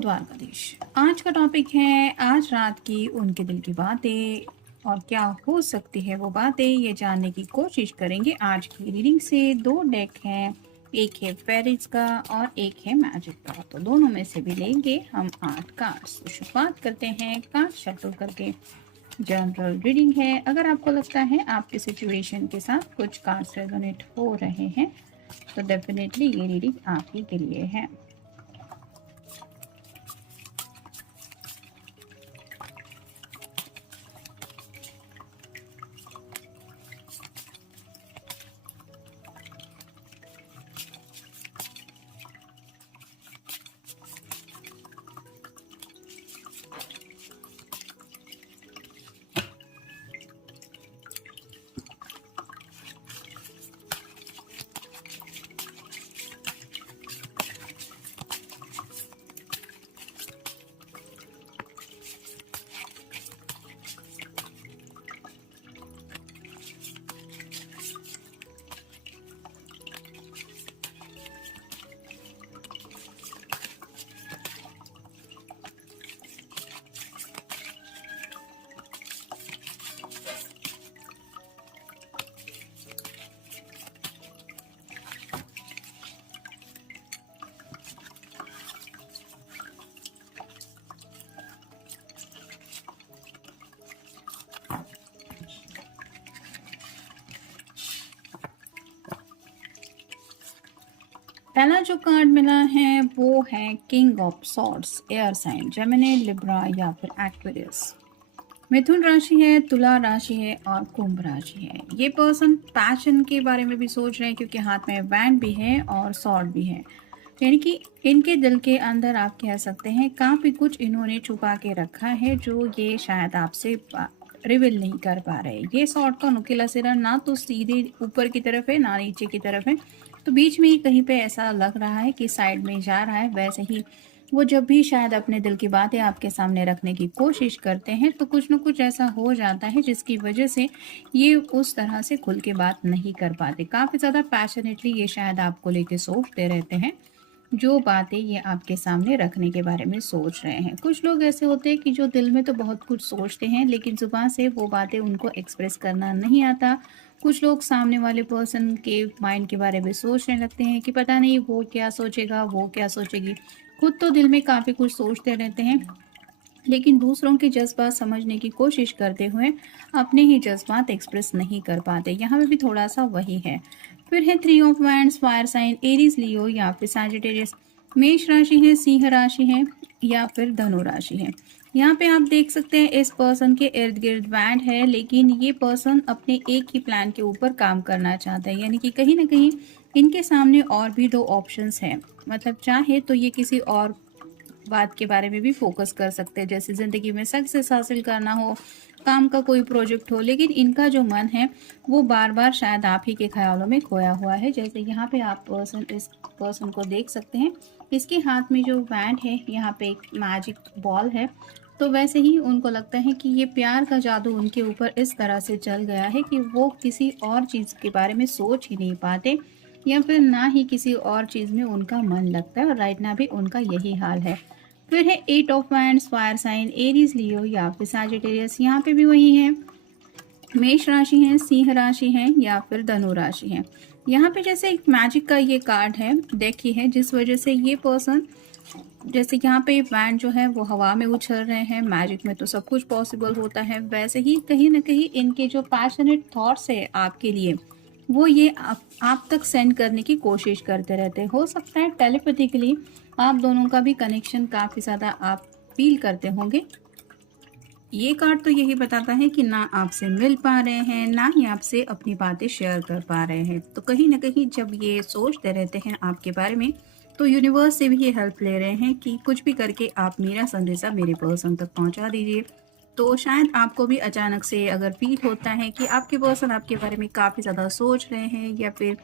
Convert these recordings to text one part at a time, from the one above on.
बुधवार का देश। आज का टॉपिक है आज रात की उनके दिल की बातें, और क्या हो सकती है वो बातें, ये जानने की कोशिश करेंगे। आज की रीडिंग से दो डेक हैं, एक है फेरिज का और एक है मैजिक का, तो दोनों में से भी लेंगे हम 8 कार्ड्स। तो शुरुआत करते हैं कार्ड शफल करके। जनरल रीडिंग है, अगर आपको लगता है आपके सिचुएशन के साथ कुछ कार्ड्स रेजोनेट हो रहे हैं तो डेफिनेटली ये रीडिंग आप ही के लिए है। पहला जो कार्ड मिला है वो है king of swords, air sign, Gemini, Libra या फिर एक्वेरियस। मिथुन राशि है, तुला राशि है और कुंभ राशि है। ये पर्सन पैशन के बारे में भी सोच रहे हैं क्योंकि हाथ में बैंड भी है और सॉर्ड भी है, यानी कि इनके दिल के अंदर आप कह सकते हैं काफी कुछ इन्होंने छुपा के रखा है जो ये शायद आपसे रिवील नहीं कर पा रहे। ये सॉर्ड का नुकीला सिरा ना तो सीधे ऊपर की तरफ है ना नीचे की तरफ है, तो बीच में ही कहीं पे ऐसा लग रहा है कि साइड में जा रहा है। वैसे ही वो जब भी शायद अपने दिल की बातें आपके सामने रखने की कोशिश करते हैं तो कुछ न कुछ ऐसा हो जाता है जिसकी वजह से ये उस तरह से खुल के बात नहीं कर पाते। काफ़ी ज़्यादा पैशनेटली ये शायद आपको लेके सोचते रहते हैं, जो बातें ये आपके सामने रखने के बारे में सोच रहे हैं। कुछ लोग ऐसे होते हैं कि जो दिल में तो बहुत कुछ सोचते हैं लेकिन ज़ुबान से वो बातें उनको एक्सप्रेस करना नहीं आता। कुछ लोग सामने वाले पर्सन के माइंड के बारे में सोचने लगते हैं कि पता नहीं वो क्या सोचेगा, वो क्या सोचेगी। खुद तो दिल में काफ़ी कुछ सोचते रहते हैं लेकिन दूसरों के जज्बात समझने की कोशिश करते हुए अपने ही जज्बात एक्सप्रेस नहीं कर पाते। यहाँ पे भी थोड़ा सा वही है। फिर है 3 of wands, fire sign, Aries, Leo या फिर सैजिटेरियस। मेष राशि है, सिंह राशि है या फिर धनु राशि है। यहाँ पे आप देख सकते हैं इस पर्सन के इर्द गिर्द बैंड है, लेकिन ये पर्सन अपने एक ही प्लान के ऊपर काम करना चाहता है, यानी कि कहीं ना कहीं इनके सामने और भी दो ऑप्शंस हैं। मतलब चाहे तो ये किसी और बात के बारे में भी फोकस कर सकते हैं, जैसे ज़िंदगी में सक्सेस हासिल करना हो, काम का कोई प्रोजेक्ट हो, लेकिन इनका जो मन है वो बार बार शायद आप ही के ख्यालों में खोया हुआ है। जैसे यहाँ पे आप इस पर्सन को देख सकते हैं, इसके हाथ में जो बैंड है यहाँ पे एक मैजिक बॉल है, तो वैसे ही उनको लगता है कि ये प्यार का जादू उनके ऊपर इस तरह से चल गया है कि वो किसी और चीज़ के बारे में सोच ही नहीं पाते, या फिर ना ही किसी और चीज़ में उनका मन लगता है। और राइट ना भी उनका यही हाल है। फिर है 8 of wands, fire sign, Aries, Leo या फिर सैजिटेरियस। यहाँ पे भी वही है, मेष राशि है, सिंह राशि है या फिर धनु राशि है। यहाँ पे जैसे एक मैजिक का ये कार्ड है, देखिए है, जिस वजह से ये पर्सन, जैसे यहाँ पे बैंड जो है वो हवा में उछल रहे हैं। मैजिक में तो सब कुछ पॉसिबल होता है, वैसे ही कहीं ना कहीं इनके जो पैशनेट थॉट्स है आपके लिए वो ये आप तक सेंड करने की कोशिश करते रहते हैं। हो सकता है टेलीपैथिकली आप दोनों का भी कनेक्शन काफ़ी ज़्यादा आप फील करते होंगे। ये कार्ड तो यही बताता है कि ना आपसे मिल पा रहे हैं, ना ही आपसे अपनी बातें शेयर कर पा रहे हैं। तो कहीं ना कहीं जब ये सोचते रहते हैं आपके बारे में तो यूनिवर्स से भी ये हेल्प ले रहे हैं कि कुछ भी करके आप मेरा संदेशा मेरे पर्सन तक पहुंचा दीजिए। तो शायद आपको भी अचानक से अगर फील होता है कि आपके पर्सन आपके बारे में काफ़ी ज़्यादा सोच रहे हैं या फिर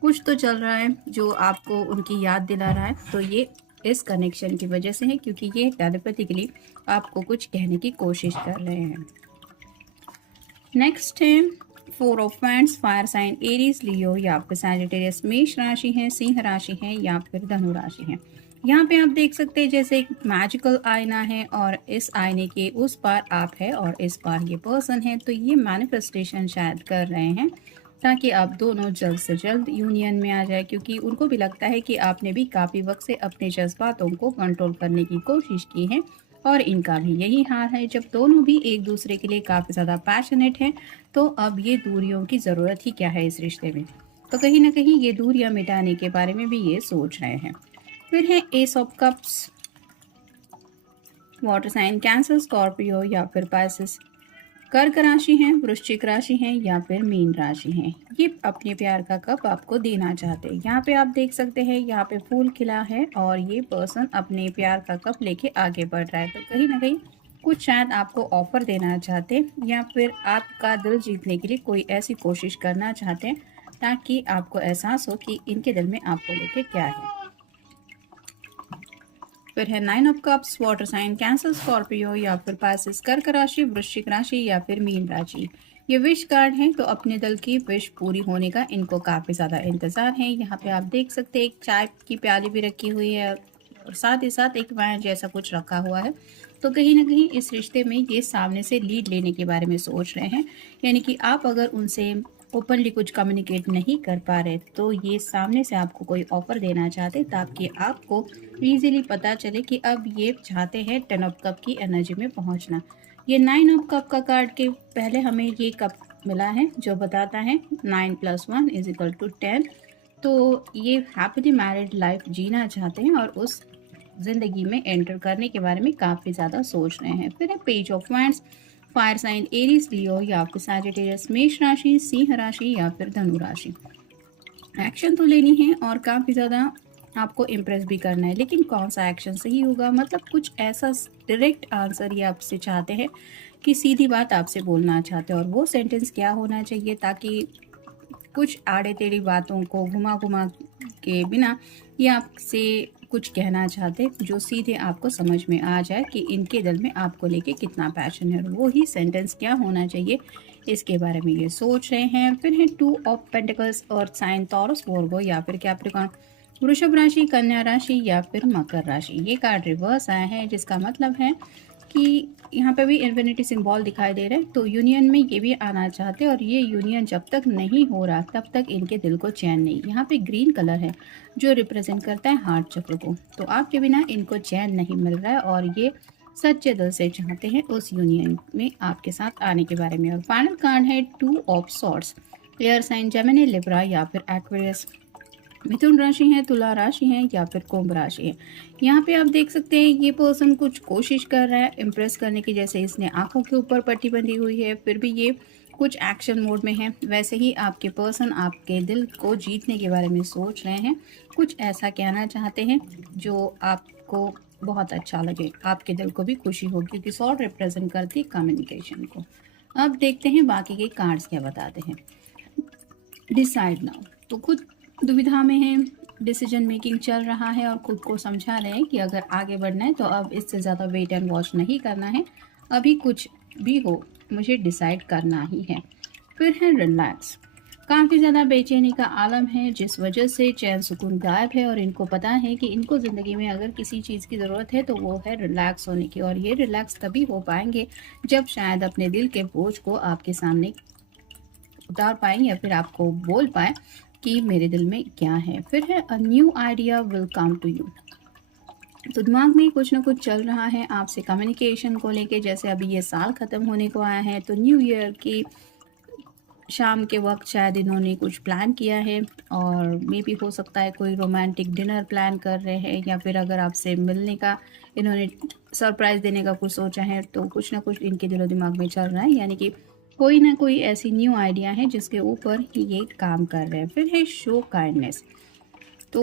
कुछ तो चल रहा है जो आपको उनकी याद दिला रहा है, तो ये इस कनेक्शन की वजह से है, क्योंकि ये टेलीपैथिकली आपको कुछ कहने की कोशिश कर रहे हैं। नेक्स्ट है 4 of wands, fire sign, Aries, Leo या फिर सैजिटेरियस। मेष राशि है, सिंह राशि है या फिर धनु राशि है। यहाँ पे आप देख सकते हैं जैसे एक मैजिकल आईना है और इस आईने के उस पार आप है और इस पार ये पर्सन है। तो ये मैनिफेस्टेशन शायद कर रहे हैं ताकि आप दोनों जल्द से जल्द यूनियन में आ जाए, क्योंकि उनको भी लगता है कि आपने भी काफ़ी वक्त से अपने जज्बातों को कंट्रोल करने की कोशिश की है और इनका भी यही हाल है। जब दोनों भी एक दूसरे के लिए काफ़ी ज़्यादा पैशनेट हैं तो अब ये दूरियों की ज़रूरत ही क्या है इस रिश्ते में। तो कहीं ना कहीं ये दूरियां मिटाने के बारे में भी ये सोच रहे हैं। फिर है ace of cups, water sign Cancer, Scorpio या फिर पाइसेस। कर्क राशि है, वृश्चिक राशि है या फिर मीन राशि है। ये अपने प्यार का कप आपको देना चाहते हैं। यहाँ पे आप देख सकते हैं यहाँ पे फूल खिला है और ये पर्सन अपने प्यार का कप लेके आगे बढ़ रहा है। तो कहीं ना कहीं कुछ शायद आपको ऑफर देना चाहते हैं या फिर आपका दिल जीतने के लिए कोई ऐसी कोशिश करना चाहते हैं ताकि आपको एहसास हो कि इनके दिल में आपको लेके क्या है। फिर है nine of cups, water sign Cancer, Scorpio या फिर पाइसेस। कर्क राशि, वृश्चिक राशि या फिर मीन राशि। ये विश कार्ड है तो अपने दिल की विश पूरी होने का इनको काफ़ी ज़्यादा इंतज़ार है। यहाँ पे आप देख सकते हैं एक चाय की प्याली भी रखी हुई है और साथ ही साथ एक वाइन जैसा कुछ रखा हुआ है। तो कहीं ना कहीं इस रिश्ते में ये सामने से लीड लेने के बारे में सोच रहे हैं, यानी कि आप अगर उनसे ओपनली कुछ कम्युनिकेट नहीं कर पा रहे तो ये सामने से आपको कोई ऑफर देना चाहते ताकि आपको इजीली पता चले कि अब ये चाहते हैं 10 ऑफ कप की एनर्जी में पहुंचना। ये 9 ऑफ कप का कार्ड के पहले हमें ये कप मिला है जो बताता है 9 + 1 = 10। तो ये हैप्पीली मैरिड लाइफ जीना चाहते हैं और उस जिंदगी में एंटर करने के बारे में काफ़ी ज़्यादा सोच रहे हैं। फिर है page of wands, fire sign Aries, Leo या फिर सैजिटेरियस। मेष राशि, सिंह राशि या फिर धनु राशि। एक्शन तो लेनी है और काफ़ी ज़्यादा आपको इम्प्रेस भी करना है, लेकिन कौन सा एक्शन सही होगा, मतलब कुछ ऐसा डायरेक्ट आंसर ये आपसे चाहते हैं कि सीधी बात आपसे बोलना चाहते हैं। और वो सेंटेंस क्या होना चाहिए ताकि कुछ आड़े टेढ़ी बातों को घुमा घुमा के बिना ये आपसे कुछ कहना चाहते जो सीधे आपको समझ में आ जाए कि इनके दिल में आपको लेके कितना पैशन है। और वो ही सेंटेंस क्या होना चाहिए इसके बारे में ये सोच रहे हैं। फिर है 2 of pentacles, earth sign Taurus, Virgo या फिर कैप्रिकॉर्न। वृषभ राशि, कन्या राशि या फिर मकर राशि। ये कार्ड रिवर्स आया है जिसका मतलब है कि यहाँ पे भी इन्फिनिटी सिंबल दिखाई दे रहा है। तो यूनियन में ये भी आना चाहते हैं और ये यूनियन जब तक नहीं हो रहा तब तक इनके दिल को चैन नहीं। यहाँ पे ग्रीन कलर है जो रिप्रेजेंट करता है हार्ट चक्र को। तो आपके बिना इनको चैन नहीं मिल रहा है और ये सच्चे दिल से चाहते हैं उस यूनियन में आपके साथ आने के बारे में। और फाइनल कार्ड है 2 of swords, air sign Gemini, Libra या फिर एक्वेरियस। मिथुन राशि है, तुला राशि है या फिर कुंभ राशि है। यहाँ पे आप देख सकते हैं ये पर्सन कुछ कोशिश कर रहा है इम्प्रेस करने की, जैसे इसने आंखों के ऊपर पट्टी बंधी हुई है, फिर भी ये कुछ एक्शन मोड में है। वैसे ही आपके पर्सन आपके दिल को जीतने के बारे में सोच रहे हैं, कुछ ऐसा कहना चाहते हैं जो आपको बहुत अच्छा लगे, आपके दिल को भी खुशी होगी, क्योंकि सॉर्ड रिप्रेजेंट करती है कम्युनिकेशन को। अब देखते हैं बाकी के कार्ड्स क्या बताते हैं। डिसाइड नाउ, तो खुद दुविधा में है, डिसीजन मेकिंग चल रहा है और खुद को समझा रहे हैं कि अगर आगे बढ़ना है तो अब इससे ज़्यादा वेट एंड वॉच नहीं करना है, अभी कुछ भी हो मुझे डिसाइड करना ही है। फिर है रिलैक्स, काफ़ी ज़्यादा बेचैनी का आलम है जिस वजह से चैन सुकून गायब है और इनको पता है कि इनको ज़िंदगी में अगर किसी चीज़ की ज़रूरत है तो वो है रिलैक्स होने की। और ये रिलैक्स तभी हो पाएंगे जब शायद अपने दिल के बोझ को आपके सामने उतार पाएँ या फिर आपको बोल पाए कि मेरे दिल में क्या है। फिर है a new idea will come to you, तो दिमाग में कुछ ना कुछ चल रहा है आपसे कम्युनिकेशन को लेके। जैसे अभी ये साल ख़त्म होने को आया है तो न्यू ईयर की शाम के वक्त शायद इन्होंने कुछ प्लान किया है और मे भी हो सकता है कोई रोमांटिक डिनर प्लान कर रहे हैं या फिर अगर आपसे मिलने का इन्होंने सरप्राइज़ देने का कुछ सोचा है तो कुछ ना कुछ इनके दिलो दिमाग में चल रहा है, यानी कि कोई ना कोई ऐसी न्यू आइडिया है जिसके ऊपर ही ये काम कर रहे हैं। फिर है शो काइंडनेस, तो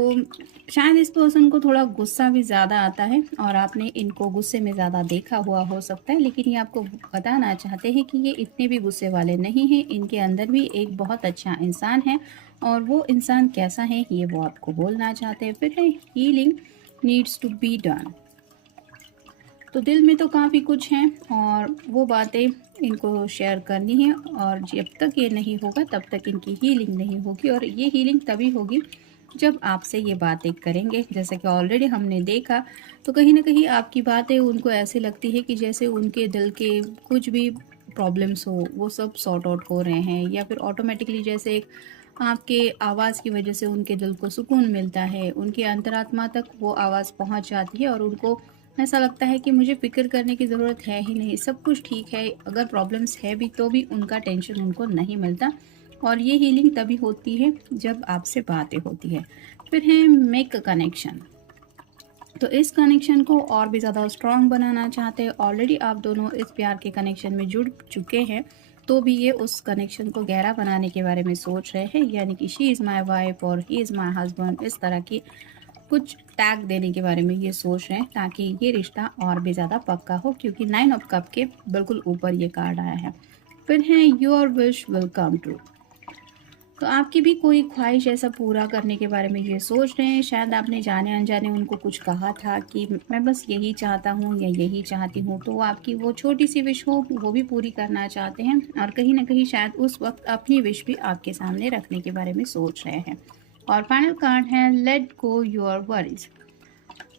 शायद इस पर्सन को थोड़ा गुस्सा भी ज़्यादा आता है और आपने इनको गुस्से में ज़्यादा देखा हुआ हो सकता है, लेकिन ये आपको बताना चाहते हैं कि ये इतने भी गुस्से वाले नहीं हैं, इनके अंदर भी एक बहुत अच्छा इंसान है और वो इंसान कैसा है ये वो आपको बोलना चाहते हैं। फिर है healing needs to be done, तो दिल में तो काफ़ी कुछ है और वो बातें इनको शेयर करनी है और जब तक ये नहीं होगा तब तक इनकी हीलिंग नहीं होगी। और ये हीलिंग तभी होगी जब आपसे ये बातें करेंगे, जैसे कि ऑलरेडी हमने देखा, तो कहीं न कहीं आपकी बातें उनको ऐसे लगती है कि जैसे उनके दिल के कुछ भी प्रॉब्लम्स हो, वो सब सॉर्ट आउट हो रहे हैं, या फिर ऑटोमैटिकली जैसे एक आपके आवाज़ की वज़ह से उनके दिल को सुकून मिलता है, उनकी अंतरात्मा तक वो आवाज़ पहुँच जाती है और उनको ऐसा लगता है कि मुझे फ़िक्र करने की ज़रूरत है ही नहीं, सब कुछ ठीक है। अगर प्रॉब्लम्स है भी तो भी उनका टेंशन उनको नहीं मिलता, और ये हीलिंग तभी होती है जब आपसे बातें होती है। फिर है मेक अ कनेक्शन। तो इस कनेक्शन को और भी ज़्यादा स्ट्रॉन्ग बनाना चाहते हैं, ऑलरेडी आप दोनों इस प्यार के कनेक्शन में जुड़ चुके हैं, तो भी ये उस कनेक्शन को गहरा बनाने के बारे में सोच रहे हैं, यानी कि शी इज़ माई वाइफ और ही इज़ माई हस्बैंड, इस तरह की कुछ टैग देने के बारे में ये सोच रहे हैं, ताकि ये रिश्ता और भी ज़्यादा पक्का हो, क्योंकि 9 ऑफ कप के बिल्कुल ऊपर ये कार्ड आया है। फिर है your wish will come true. तो आपकी भी कोई ख्वाहिश ऐसा पूरा करने के बारे में ये सोच रहे हैं। शायद आपने जाने-अनजाने उनको कुछ कहा था कि मैं बस यही चाहता हूँ या यही चाहती हूँ, तो वो आपकी वो छोटी-सी विश हो, वो भी पूरी करना चाहते हैं, और कहीं न कहीं शायद उस वक़्त अपनी विश भी आपके सामने रखने के बारे में सोच रहे हैं। और फाइनल कार्ड है लेट गो योर वरीज़।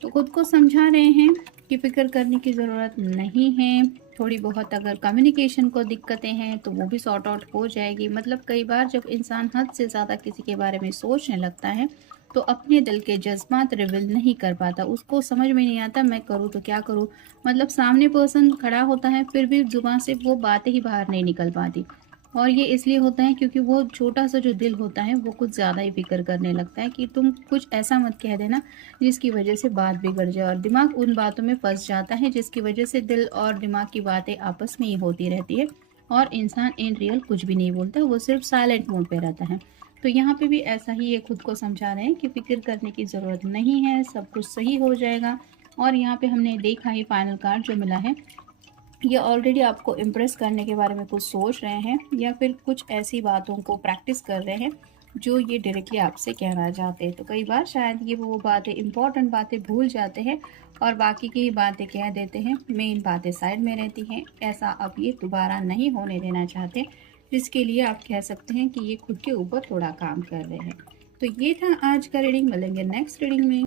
तो खुद को समझा रहे हैं कि फ़िक्र करने की ज़रूरत नहीं है। थोड़ी बहुत अगर कम्युनिकेशन को दिक्कतें हैं तो वो भी सॉर्ट आउट हो जाएगी। मतलब कई बार जब इंसान हद से ज़्यादा किसी के बारे में सोचने लगता है, तो अपने दिल के जज़्बात रिवील नहीं कर पाता। उसको समझ में नहीं आता मैं करूँ तो क्या करूँ? मतलब सामने पर्सन खड़ा होता है, फिर भी ज़ुबान से वो बातें ही बाहर नहीं निकल पाती। और ये इसलिए होता है क्योंकि वो छोटा-सा जो दिल होता है वो कुछ ज़्यादा ही फ़िक्र करने लगता है कि तुम कुछ ऐसा मत कह देना जिसकी वजह से बात बिगड़ जाए, और दिमाग उन बातों में फँस जाता है जिसकी वजह से दिल और दिमाग की बातें आपस में ही होती रहती है, और इंसान इन रियल कुछ भी नहीं बोलता, वो सिर्फ साइलेंट मोड पे रहता है। तो यहाँ पे भी ऐसा ही ये खुद को समझा रहे हैं कि फ़िक्र करने की ज़रूरत नहीं है, सब कुछ सही हो जाएगा। और यहाँ पे हमने देखा ही फाइनल कार्ड जो मिला है, ये ऑलरेडी आपको इम्प्रेस करने के बारे में कुछ सोच रहे हैं, या फिर कुछ ऐसी बातों को प्रैक्टिस कर रहे हैं जो ये डायरेक्टली आपसे कहना चाहते हैं। तो कई बार शायद ये वो बातें, इम्पोर्टेंट बातें भूल जाते हैं और बाकी की ही बातें कह देते हैं, मेन बातें साइड में रहती हैं। ऐसा अब ये दोबारा नहीं होने देना चाहते, जिसके लिए आप कह सकते हैं कि ये खुद के ऊपर थोड़ा काम कर रहे हैं। तो ये था आज का रीडिंग, मिलेंगे नेक्स्ट रीडिंग में।